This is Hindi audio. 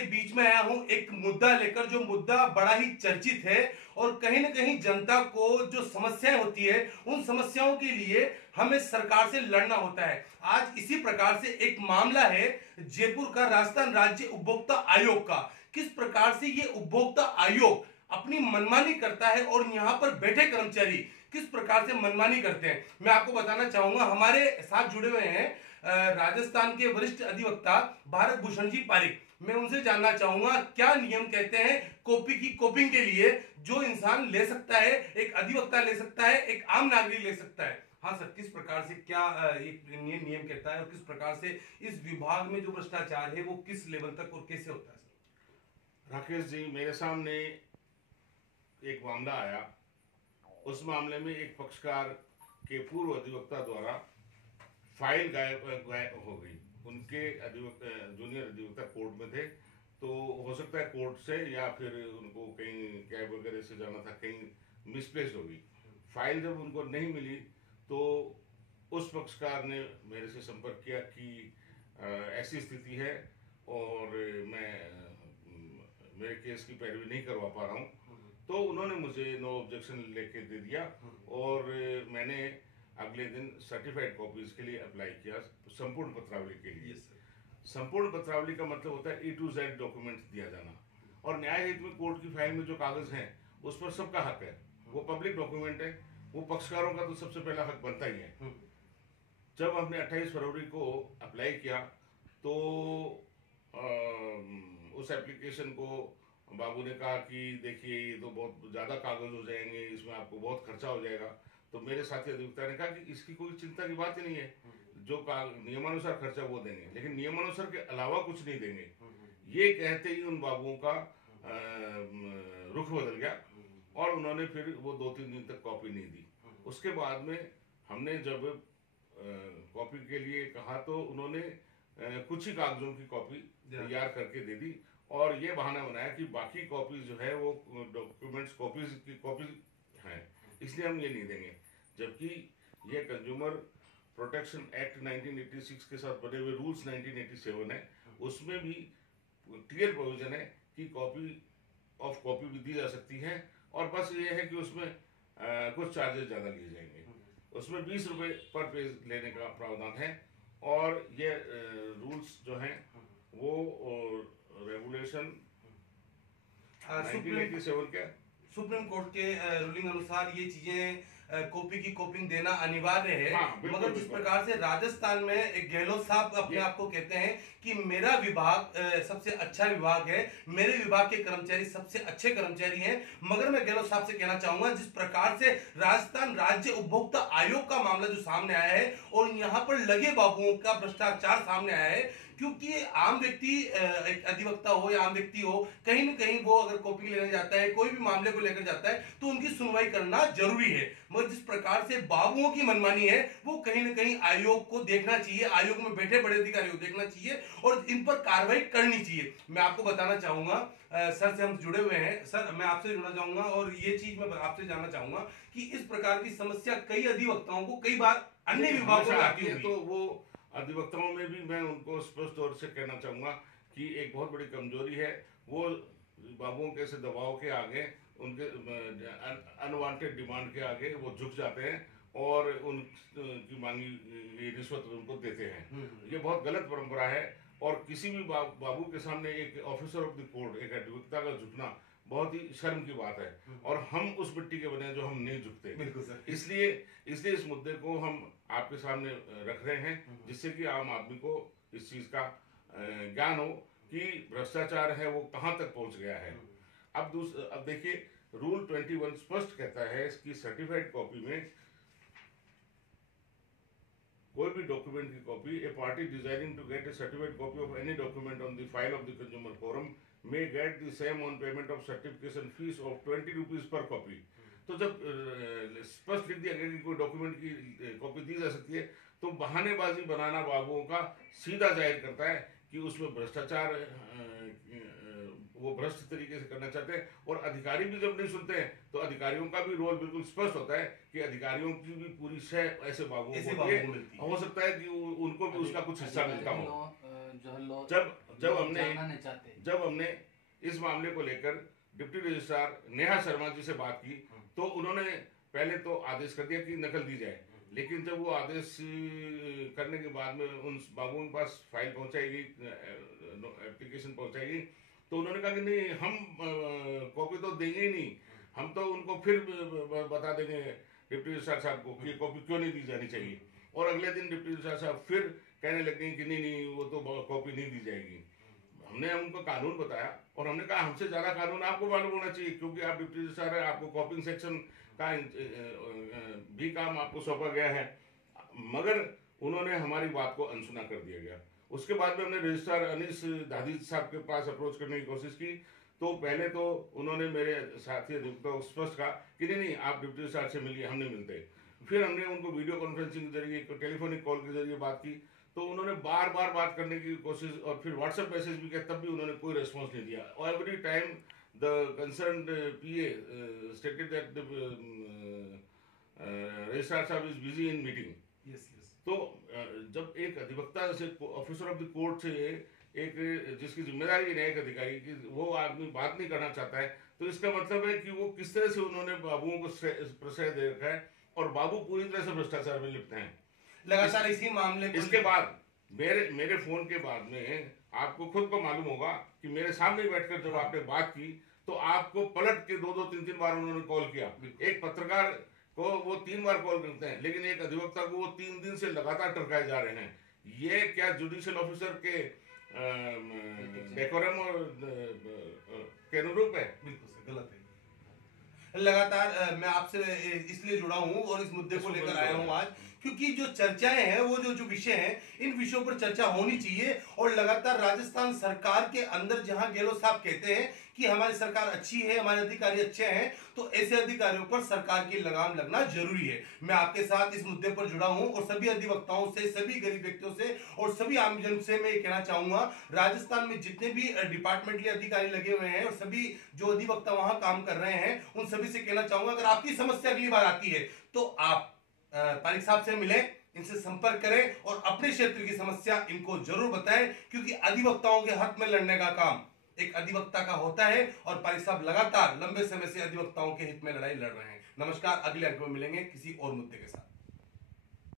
आपके बीच में आया हूं एक मुद्दा लेकर, जो मुद्दा बड़ा ही चर्चित है और कहीं ना कहीं जनता को जो समस्याएं होती है उन समस्याओं के लिए हमें सरकार से लड़ना होता है। आज इसी प्रकार से एक मामला है जयपुर का, राजस्थान राज्य उपभोक्ता आयोग का। किस प्रकार से ये उपभोक्ता आयोग अपनी मनमानी करता है और यहाँ पर बैठे कर्मचारी किस प्रकार से मनमानी करते हैं, मैं आपको बताना चाहूंगा। हमारे साथ जुड़े हुए हैं राजस्थान के वरिष्ठ अधिवक्ता भारत भूषण जी पारिक। मैं उनसे जानना चाहूंगा क्या नियम कहते हैं कॉपी की कॉपिंग के लिए, जो इंसान ले सकता है, एक अधिवक्ता ले सकता है, एक आम नागरिक ले सकता है। हाँ सर, किस प्रकार से क्या ये नियम कहता है और किस प्रकार से इस विभाग में जो भ्रष्टाचार है वो किस लेवल तक और कैसे होता है? सर राकेश जी, मेरे सामने एक मामला आया। उस मामले में एक पक्षकार के पूर्व अधिवक्ता द्वारा फाइल गायब हो गई। उनके जूनियर अधिवक्ता कोर्ट में थे, तो हो सकता है कोर्ट से या फिर उनको कहीं कैब वगैरह से जाना था, कहीं मिसप्लेस हो गई। फाइल जब उनको नहीं मिली तो उस पक्षकार ने मेरे से संपर्क किया कि ऐसी स्थिति है और मैं मेरे केस की पैरवी नहीं करवा पा रहा हूँ। तो उन्होंने मुझे नो ऑब्जेक्शन लेके दे दिया और मैंने अगले दिन सर्टिफाइड कॉपीज के लिए अप्लाई किया संपूर्ण पत्रावली के लिए। संपूर्ण पत्रावली का मतलब होता है A to Z डॉक्यूमेंट्स दिया जाना, और न्याय हित में कोर्ट की फाइल में जो कागज हैं उस पर सबका हक है, वो पब्लिक डॉक्यूमेंट है, वो पक्षकारों का तो सबसे पहला हक बनता ही है। जब हमने 28 फरवरी को अप्लाई किया तो उस एप्लीकेशन को बाबू ने कहा कि देखिए ये तो बहुत ज़्यादा कागज हो जाएंगे, इसमें आपको बहुत खर्चा हो जाएगा। तो मेरे साथी अधिवक्ता ने कहा कि इसकी कोई चिंता की बात ही नहीं है, जो नियमानुसार खर्चा वो देंगे, लेकिन नियमानुसार के अलावा कुछ नहीं देंगे। ये कहते ही उन बाबुओं का रुख बदल गया और उन्होंने फिर वो 2-3 दिन तक कॉपी नहीं दी। उसके बाद में हमने जब कॉपी के लिए कहा तो उन्होंने कुछ ही कागजों की कॉपी तैयार करके दे दी और ये बहाना बनाया कि बाकी कॉपीज जो है वो डॉक्यूमेंट्स कॉपीज की कॉपी हैं, इसलिए हम ये नहीं देंगे। जबकि ये कंज्यूमर प्रोटेक्शन एक्ट 1986 के साथ बने हुए रूल्स 1987 है, उसमें भी क्लियर प्रोविजन है कि कॉपी ऑफ कॉपी भी दी जा सकती है, और बस ये है कि उसमें कुछ चार्जेस ज़्यादा लिए जाएंगे। उसमें 20 रुपये पर पेज लेने का प्रावधान है, और ये रूल्स जो हैं वो रेगुलेशन 1987 के सुप्रीम कोर्ट के रूलिंग अनुसार ये चीजें कॉपी की कॉपिंग देना अनिवार्य है। हाँ, मगर जिस प्रकार से राजस्थान में एक गहलोत साहब अपने आप को कहते हैं कि मेरा विभाग सबसे अच्छा विभाग है, मेरे विभाग के कर्मचारी सबसे अच्छे कर्मचारी हैं, मगर मैं गहलोत साहब से कहना चाहूंगा जिस प्रकार से राजस्थान राज्य उपभोक्ता आयोग का मामला जो सामने आया है और यहाँ पर लगे बाबुओं का भ्रष्टाचार सामने आया है, क्योंकि आम व्यक्ति एक अधिवक्ता हो या आम व्यक्ति हो, कहीं ना कहीं वो अगर कॉपी लेने जाता है, कोई भी मामले को लेकर जाता है तो उनकी सुनवाई करना जरूरी है। मगर जिस प्रकार से बाबुओं की मनमानी है वो कहीं ना कहीं आयोग को देखना चाहिए, आयोग में बैठे बड़े अधिकारियों को देखना चाहिए और इन पर कार्रवाई करनी चाहिए। मैं आपको बताना चाहूंगा, सर से हम जुड़े हुए हैं, सर मैं आपसे जुड़ना चाहूंगा और ये चीज मैं आपसे जानना चाहूंगा कि इस प्रकार की समस्या कई अधिवक्ताओं को कई बार अन्य विभागों में आती है, तो वो अधिवक्ताओं में भी मैं उनको स्पष्ट तौर से कहना चाहूँगा कि एक बहुत बड़ी कमजोरी है, वो बाबुओं के से दबाव के आगे, उनके अनवांटेड डिमांड के आगे वो झुक जाते हैं और उनकी मांगी रिश्वत उनको देते हैं। ये बहुत गलत परंपरा है, और किसी भी बाबू के सामने एक ऑफिसर ऑफ द कोर्ट, एक अधिवक्ता का झुकना बहुत ही शर्म की बात है, और हम उस मिट्टी के बने जो हम नहीं झुकते। बिल्कुल सर। इसलिए इस मुद्दे को हम आपके सामने रख रहे हैं, जिससे कि आम आदमी को इस चीज का ज्ञान हो कि भ्रष्टाचार है वो कहां तक पहुंच गया है। अब देखिए, रूल 21 स्पष्ट कहता है कि सर्टिफाइड कॉपी में कोई भी डॉक्यूमेंट की copy, a party desiring to get a certified copy of any document on the file of the consumer forum may get the same on payment of certification fees of 20 rupees per copy। तो जब स्पष्ट लिख दिया गया कि कोई डॉक्यूमेंट की कॉपी दी जा सकती है, तो बहानेबाजी बनाना बाबुओं का सीधा जाहिर करता है कि उसमें भ्रष्टाचार, वो भ्रष्ट तरीके से करना चाहते हैं। और अधिकारी भी जब नहीं सुनते हैं तो अधिकारियों का भी रोल बिल्कुल स्पष्ट होता है कि अधिकारियों की भी पूरी शय ऐसे बाबुओं को हो सकता है कि उनको भी उसका कुछ हिस्सा मिलता हो। जब जब हमने इस मामले को लेकर डिप्टी रजिस्ट्रार नेहा शर्मा जी से बात की तो उन्होंने पहले तो आदेश कर दिया कि नकल दी जाए, लेकिन जब वो आदेश करने के बाद में उन बाबुओं के पास फाइल पहुंचाएगी, एप्लीकेशन पहुंचाएगी, तो उन्होंने कहा कि नहीं, हम कॉपी तो देंगे ही नहीं, हम तो उनको फिर बता देंगे डिप्टी रजिस्ट्रार साहब को कि कॉपी क्यों नहीं दी जानी चाहिए। और अगले दिन डिप्टी रजिस्ट्रार साहब फिर कहने लगे कि नहीं, वो तो कॉपी नहीं दी जाएगी। हमने उनको कानून बताया और हमने कहा हमसे ज़्यादा कानून आपको मालूम होना चाहिए, क्योंकि आप डिप्टी रजिस्ट्रार है, आपको कॉपिंग सेक्शन का भी काम आपको सौंपा गया है। मगर उन्होंने हमारी बात को अनसुना कर दिया गया। उसके बाद में हमने रजिस्ट्रार अनीस दादी साहब के पास अप्रोच करने की कोशिश की, तो पहले तो उन्होंने मेरे साथी अधिवक्ता को स्पष्ट कहा कि नहीं, आप डिप्टी रजिस्ट्रार से मिलिए, हम नहीं मिलते। फिर हमने उनको वीडियो कॉन्फ्रेंसिंग के जरिए, टेलीफोनिक कॉल के जरिए बात की, तो उन्होंने बार बार बात करने की कोशिश, और फिर व्हाट्सएप मैसेज भी किया, तब भी उन्होंने कोई रेस्पॉन्स नहीं दिया। और every time the concerned PA stated that registrar साहब इज बिजी इन मीटिंग। तो जब एक अधिवक्ता से, ऑफिसर ऑफ द कोर्ट से, एक जिसकी जिम्मेदारी है न्यायिक अधिकारी की, वो आदमी बात नहीं करना चाहता है, तो इसका मतलब है कि वो किस तरह से उन्होंने बाबुओं को प्रश्रय दे रखा है, और बाबू पूरी तरह से भ्रष्टाचार में लिप्त हैं। लगातार इसी मामले को इसके बाद मेरे फोन के बाद में आपको खुद को मालूम होगा कि मेरे सामने बैठकर जब आपने बात की, तो आपको पलट के 2-2, 3-3 बार उन्होंने कॉल किया। एक पत्रकार को वो 3 बार कॉल करते हैं, लेकिन एक अधिवक्ता को वो 3 दिन से लगातार टरकाए जा रहे हैं। ये क्या जुडिशियल ऑफिसर के डेकोरम और के अनुरूप है? बिल्कुल गलत है। लगातार मैं आपसे इसलिए जुड़ा हूं और इस मुद्दे को लेकर आया हूं आज, क्योंकि जो चर्चाएं हैं, वो जो विषय हैं, इन विषयों पर चर्चा होनी चाहिए। और लगातार राजस्थान सरकार के अंदर जहां गहलोत साहब कहते हैं कि हमारी सरकार अच्छी है, हमारे अधिकारी अच्छे हैं, तो ऐसे अधिकारियों पर सरकार की लगाम लगना जरूरी है। मैं आपके साथ इस मुद्दे पर जुड़ा हूं और सभी अधिवक्ताओं से, सभी गरीब व्यक्तियों से और सभी आमजन से मैं ये कहना चाहूंगा, राजस्थान में जितने भी डिपार्टमेंटली अधिकारी लगे हुए हैं और सभी जो अधिवक्ता वहां काम कर रहे हैं, उन सभी से कहना चाहूंगा, अगर आपकी समस्या अगली बार आती है तो आप पारिक साहब से मिलें, इनसे संपर्क करें और अपने क्षेत्र की समस्या इनको जरूर बताएं, क्योंकि अधिवक्ताओं के हक में लड़ने का काम एक अधिवक्ता का होता है और पारिक साहब लगातार लंबे समय से अधिवक्ताओं के हित में लड़ाई लड़ रहे हैं। नमस्कार, अगले अंक में मिलेंगे किसी और मुद्दे के साथ।